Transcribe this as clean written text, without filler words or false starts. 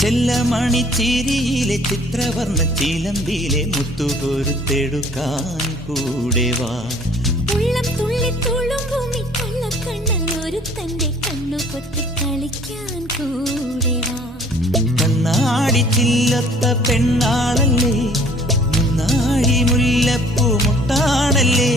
ചെല്ലമണിച്ചിരിയിലെ ചിത്രവർണ്ണ ചിലമ്പിലെ മുത്തുകൊരുത്തെടുക്കാൻ കൂടെ വാ. ഉള്ളം തുള്ളി തുളുമ്പുമി കൊള്ളക്കണ്ണൻ ഒരു തന്റെ കണ്ണു പൊത്തി കളിക്കാൻ കൂടെ വാ. കണ്ണാടി ചില്ലത്ത പെണ്ണാളല്ലേ, മുന്നാഴി മുല്ലപ്പൂ മുട്ടാണല്ലേ,